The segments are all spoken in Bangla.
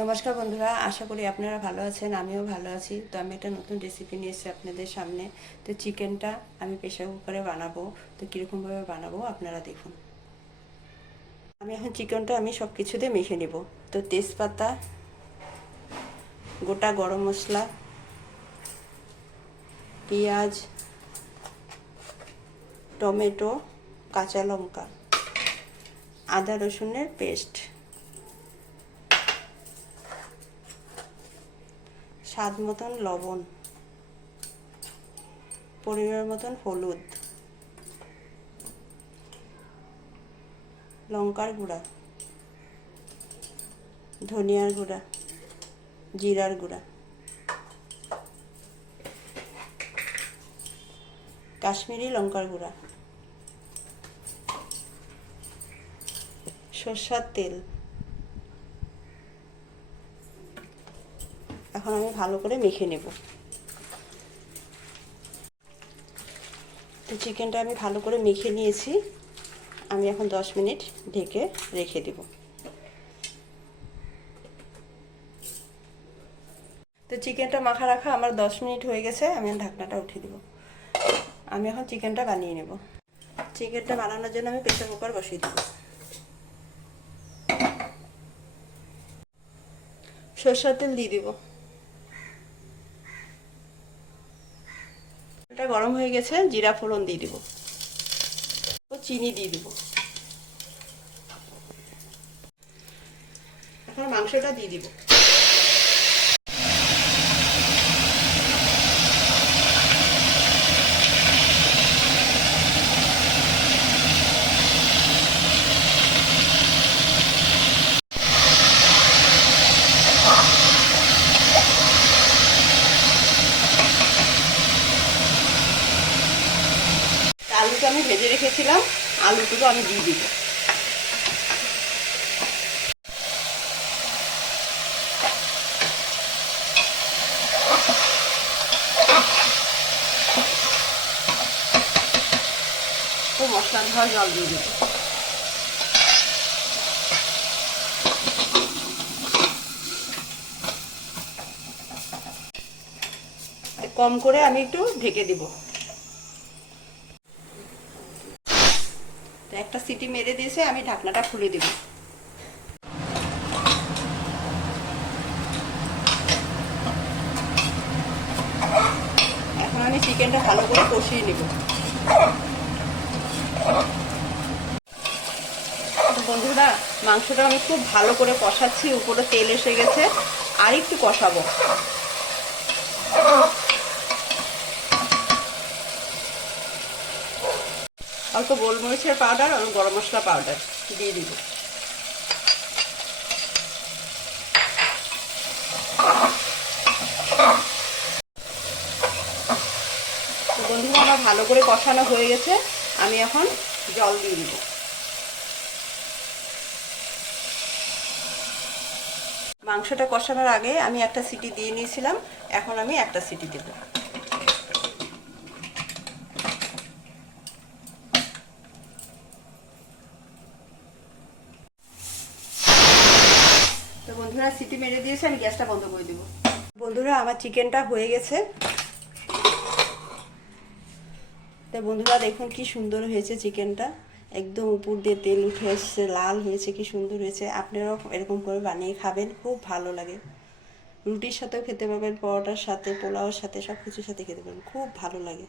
নমস্কার বন্ধুরা, আশা করি আপনারা ভালো আছেন। আমিও ভালো আছি। তো আমি একটা নতুন রেসিপি নিয়ে এসেছি আপনাদের সামনে। তো চিকেনটা আমি প্রেসার কুকারে বানাবো। তো কীরকমভাবে বানাবো আপনারা দেখুন। আমি এখন চিকেনটা সব কিছু দিয়ে মেখে নেব। তো তেজপাতা, গোটা গরম মশলা, পেঁয়াজ, টমেটো, কাঁচা লঙ্কা, আদা রসুনের পেস্ট, স্বাদ মতন লবণ, পরিমাণ মতন হলুদ, লঙ্কার গুঁড়া, ধনিয়ার গুঁড়া, জিরার গুঁড়া, কাশ্মীরি লঙ্কার গুঁড়া, সরষের তেল। এখন আমি ভালো করে মেখে নেব। তো চিকেনটা আমি ভালো করে মেখে নিয়েছি। আমি এখন 10 মিনিট ঢেকে রেখে দেব। তো চিকেনটা মাখা রাখা আমার 10 মিনিট হয়ে গেছে। আমি ঢাকনাটা উঠিয়ে দেব। আমি এখন চিকেনটা বানিয়ে নেব। চিকেনটা বানানোর জন্য আমি প্রেসার কুকার বসিয়ে দেব। সরষের তেল দিয়ে দেব। এটা গরম হয়ে গেছে, জিরা ফোড়ন দিয়ে দেব ও চিনি দিয়ে দেব। এখন মাংসটা দিয়ে দিব। আলুটা আমি ভেজে রেখেছিলাম, আলুটুকু আমি দিয়ে দিব। তো মশলা ধোয়া জল দিয়ে দিব। কম করে আমি একটু ঢেকে দিব। তো একটা সিটি মেরে দিয়েছে, আমি ঢাকনাটা খুলে দিব। এখন আমি চিকেনটা ভালো করে কষিয়ে নেব। বন্ধুরা, মাংসটা আমি খুব ভালো করে কষাচ্ছি, উপরে তেল এসে গেছে, আর একটু কষাবো। অল্প গোলমরিচের পাউডার আর গরম মশলা পাউডার দিয়ে দিব। বন্ধুরা, আমার ভালো করে কষানো হয়ে গেছে। আমি এখন জল দিয়ে দিব। মাংসটা কষানোর আগে আমি একটা সিটি দিয়ে নিয়েছিলাম, এখন আমি একটা সিটি দেব। তো বন্ধুরা, সিটি মেরে দিয়েছে, আমি গ্যাসটা বন্ধ করে দেব। বন্ধুরা, আমার চিকেনটা হয়ে গেছে। তো বন্ধুরা, দেখুন কি সুন্দর হয়েছে চিকেনটা। একদম উপর দিয়ে তেল উঠে এসছে, লাল হয়েছে, কি সুন্দর হয়েছে। আপনারাও এরকম করে বানিয়ে খাবেন, খুব ভালো লাগে। রুটির সাথেও খেতে পারবেন, পরোটার সাথে, পোলাওর সাথে, সব কিছুর সাথে খেতে পারবেন, খুব ভালো লাগে।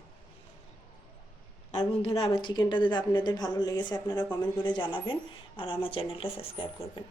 আর বন্ধুরা, আমার চিকেনটা যদি আপনাদের ভালো লেগেছে আপনারা কমেন্ট করে জানাবেন, আর আমার চ্যানেলটা সাবস্ক্রাইব করবেন।